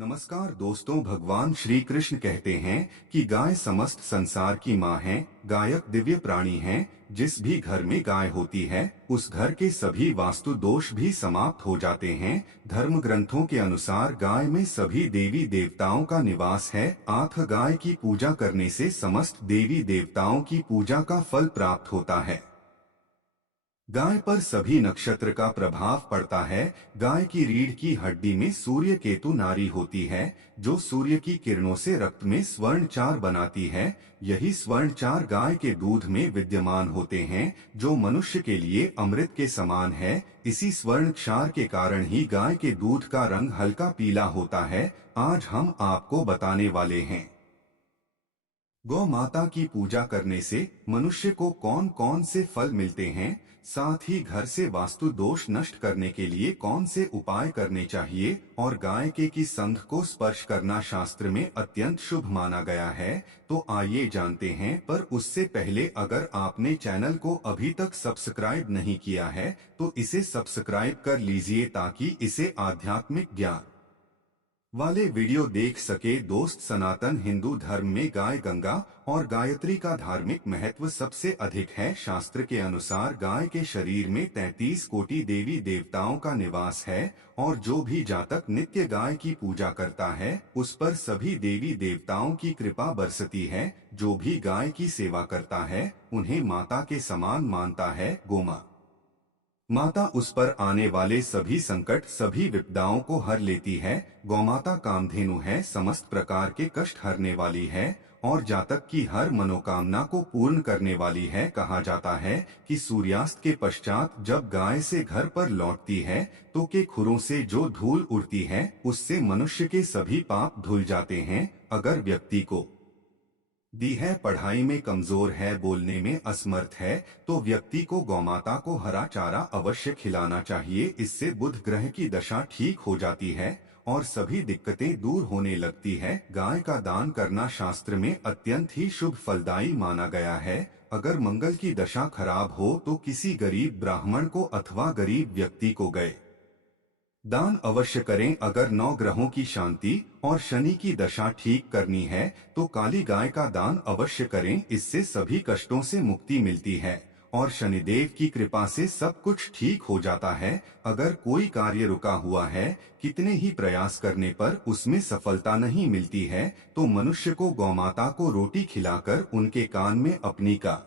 नमस्कार दोस्तों, भगवान श्री कृष्ण कहते हैं कि गाय समस्त संसार की माँ है। गायक दिव्य प्राणी हैं। जिस भी घर में गाय होती है उस घर के सभी वास्तु दोष भी समाप्त हो जाते हैं। धर्म ग्रंथों के अनुसार गाय में सभी देवी देवताओं का निवास है। गाय की पूजा करने से समस्त देवी देवताओं की पूजा का फल प्राप्त होता है। गाय पर सभी नक्षत्र का प्रभाव पड़ता है। गाय की रीढ़ की हड्डी में सूर्य केतु नाड़ी होती है, जो सूर्य की किरणों से रक्त में स्वर्ण चार बनाती है। यही स्वर्ण चार गाय के दूध में विद्यमान होते हैं, जो मनुष्य के लिए अमृत के समान है। इसी स्वर्ण क्षार के कारण ही गाय के दूध का रंग हल्का पीला होता है। आज हम आपको बताने वाले हैं गौ माता की पूजा करने से मनुष्य को कौन कौन से फल मिलते हैं, साथ ही घर से वास्तु दोष नष्ट करने के लिए कौन से उपाय करने चाहिए, और गाय के की संध को स्पर्श करना शास्त्र में अत्यंत शुभ माना गया है। तो आइए जानते हैं। पर उससे पहले अगर आपने चैनल को अभी तक सब्सक्राइब नहीं किया है तो इसे सब्सक्राइब कर लीजिए, ताकि इसे आध्यात्मिक ज्ञान वाले वीडियो देख सके। दोस्त, सनातन हिंदू धर्म में गाय गंगा और गायत्री का धार्मिक महत्व सबसे अधिक है। शास्त्र के अनुसार गाय के शरीर में 33 कोटि देवी देवताओं का निवास है, और जो भी जातक नित्य गाय की पूजा करता है उस पर सभी देवी देवताओं की कृपा बरसती है। जो भी गाय की सेवा करता है उन्हें माता के समान मानता है। गोमा माता उस पर आने वाले सभी संकट, सभी विपदाओं को हर लेती है। गौमाता कामधेनु है, समस्त प्रकार के कष्ट हरने वाली है और जातक की हर मनोकामना को पूर्ण करने वाली है। कहा जाता है कि सूर्यास्त के पश्चात जब गाय से घर पर लौटती है तो के खुरों से जो धूल उड़ती है उससे मनुष्य के सभी पाप धुल जाते हैं। अगर व्यक्ति को दी है पढ़ाई में कमजोर है, बोलने में असमर्थ है, तो व्यक्ति को गौमाता को हरा चारा अवश्य खिलाना चाहिए। इससे बुध ग्रह की दशा ठीक हो जाती है और सभी दिक्कतें दूर होने लगती है। गाय का दान करना शास्त्र में अत्यंत ही शुभ फलदायी माना गया है। अगर मंगल की दशा खराब हो तो किसी गरीब ब्राह्मण को अथवा गरीब व्यक्ति को गए दान अवश्य करें। अगर 9 ग्रहों की शांति और शनि की दशा ठीक करनी है तो काली गाय का दान अवश्य करें। इससे सभी कष्टों से मुक्ति मिलती है और शनिदेव की कृपा से सब कुछ ठीक हो जाता है। अगर कोई कार्य रुका हुआ है, कितने ही प्रयास करने पर उसमें सफलता नहीं मिलती है, तो मनुष्य को गौमाता को रोटी खिलाकर उनके कान में अपनी का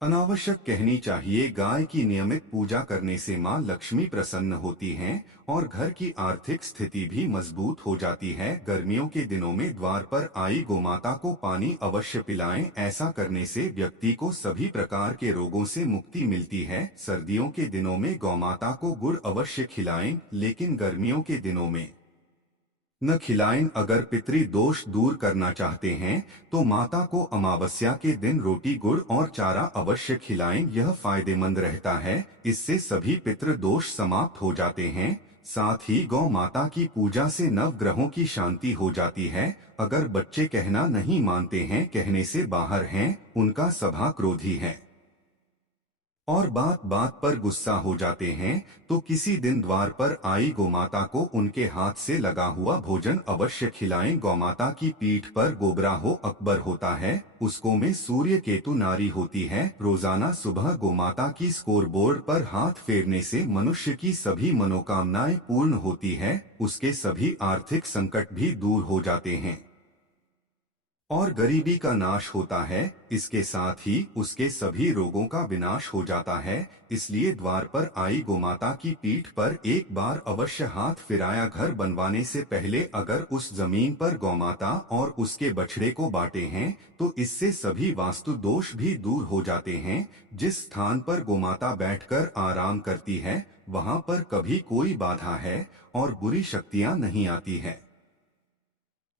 अनावश्यक कहनी चाहिए। गाय की नियमित पूजा करने से मां लक्ष्मी प्रसन्न होती हैं और घर की आर्थिक स्थिति भी मजबूत हो जाती है। गर्मियों के दिनों में द्वार पर आई गोमाता को पानी अवश्य पिलाएं। ऐसा करने से व्यक्ति को सभी प्रकार के रोगों से मुक्ति मिलती है। सर्दियों के दिनों में गौमाता को गुड़ अवश्य खिलाएं, लेकिन गर्मियों के दिनों में न खिलाएं। अगर पितृ दोष दूर करना चाहते हैं तो माता को अमावस्या के दिन रोटी, गुड़ और चारा अवश्य खिलाएं। यह फायदेमंद रहता है। इससे सभी पितृ दोष समाप्त हो जाते हैं। साथ ही गौ माता की पूजा से नव ग्रहों की शांति हो जाती है। अगर बच्चे कहना नहीं मानते हैं, कहने से बाहर हैं, उनका स्वभाव क्रोधी है और बात बात पर गुस्सा हो जाते हैं, तो किसी दिन द्वार पर आई गोमाता को उनके हाथ से लगा हुआ भोजन अवश्य खिलाएं। गौमाता की पीठ पर गोबरा हो अकबर होता है, उसको में सूर्य केतु नारी होती है। रोजाना सुबह गोमाता की स्कोरबोर्ड पर हाथ फेरने से मनुष्य की सभी मनोकामनाएं पूर्ण होती है, उसके सभी आर्थिक संकट भी दूर हो जाते हैं और गरीबी का नाश होता है। इसके साथ ही उसके सभी रोगों का विनाश हो जाता है। इसलिए द्वार पर आई गोमाता की पीठ पर एक बार अवश्य हाथ फिराया। घर बनवाने से पहले अगर उस जमीन पर गौमाता और उसके बछड़े को बांटे हैं तो इससे सभी वास्तु दोष भी दूर हो जाते हैं। जिस स्थान पर गोमाता बैठकर आराम करती है वहां पर कभी कोई बाधा है और बुरी शक्तियां नहीं आती है।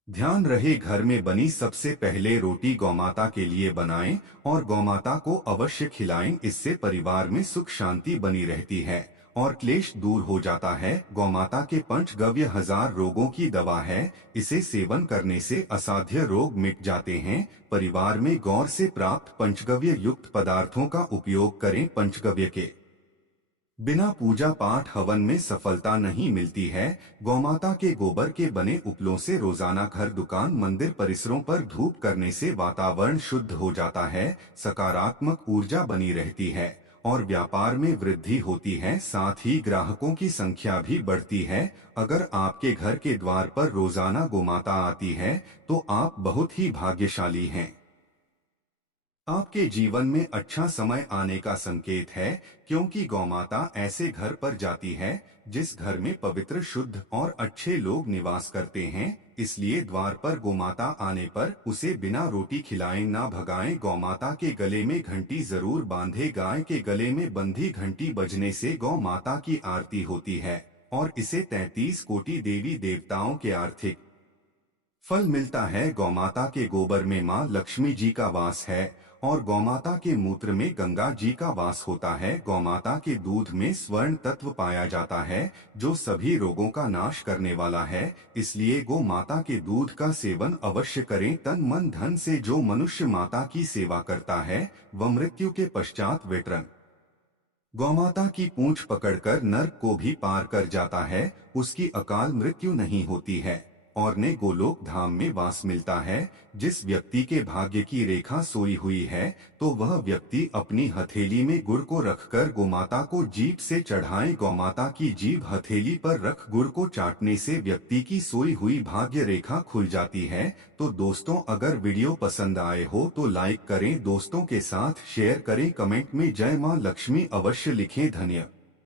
ध्यान रहे, घर में बनी सबसे पहले रोटी गौमाता के लिए बनाएं और गौमाता को अवश्य खिलाएं। इससे परिवार में सुख शांति बनी रहती है और क्लेश दूर हो जाता है। गौमाता के पंचगव्य 1000 रोगों की दवा है। इसे सेवन करने से असाध्य रोग मिट जाते हैं। परिवार में गौर से प्राप्त पंचगव्य युक्त पदार्थों का उपयोग करें। पंचगव्य के बिना पूजा पाठ हवन में सफलता नहीं मिलती है। गौमाता के गोबर के बने उपलों से रोजाना घर, दुकान, मंदिर परिसरों पर धूप करने से वातावरण शुद्ध हो जाता है, सकारात्मक ऊर्जा बनी रहती है और व्यापार में वृद्धि होती है। साथ ही ग्राहकों की संख्या भी बढ़ती है। अगर आपके घर के द्वार पर रोजाना गोमाता आती है तो आप बहुत ही भाग्यशाली हैं। आपके जीवन में अच्छा समय आने का संकेत है, क्योंकि गौमाता ऐसे घर पर जाती है जिस घर में पवित्र, शुद्ध और अच्छे लोग निवास करते हैं। इसलिए द्वार पर गोमाता आने पर उसे बिना रोटी खिलाए ना भगाएं। गौमाता के गले में घंटी जरूर बांधे। गाय के गले में बंधी घंटी बजने से गौ माता की आरती होती है और इसे 33 कोटि देवी देवताओं के आर्थिक फल मिलता है। गौमाता के गोबर में माँ लक्ष्मी जी का वास है और गौमाता के मूत्र में गंगा जी का वास होता है। गौमाता के दूध में स्वर्ण तत्व पाया जाता है जो सभी रोगों का नाश करने वाला है। इसलिए गौ माता के दूध का सेवन अवश्य करें। तन मन धन से जो मनुष्य माता की सेवा करता है वह मृत्यु के पश्चात वेटरन गौमाता की पूंछ पकड़कर नर्क को भी पार कर जाता है। उसकी अकाल मृत्यु नहीं होती है और ने गोलोक धाम में वास मिलता है। जिस व्यक्ति के भाग्य की रेखा सोई हुई है तो वह व्यक्ति अपनी हथेली में गुड़ को रखकर गोमाता को जीभ से चढ़ाए। गौमाता की जीभ हथेली पर रख गुड़ को चाटने से व्यक्ति की सोई हुई भाग्य रेखा खुल जाती है। तो दोस्तों, अगर वीडियो पसंद आए हो तो लाइक करें, दोस्तों के साथ शेयर करें, कमेंट में जय मां लक्ष्मी अवश्य लिखें। धन्यवाद।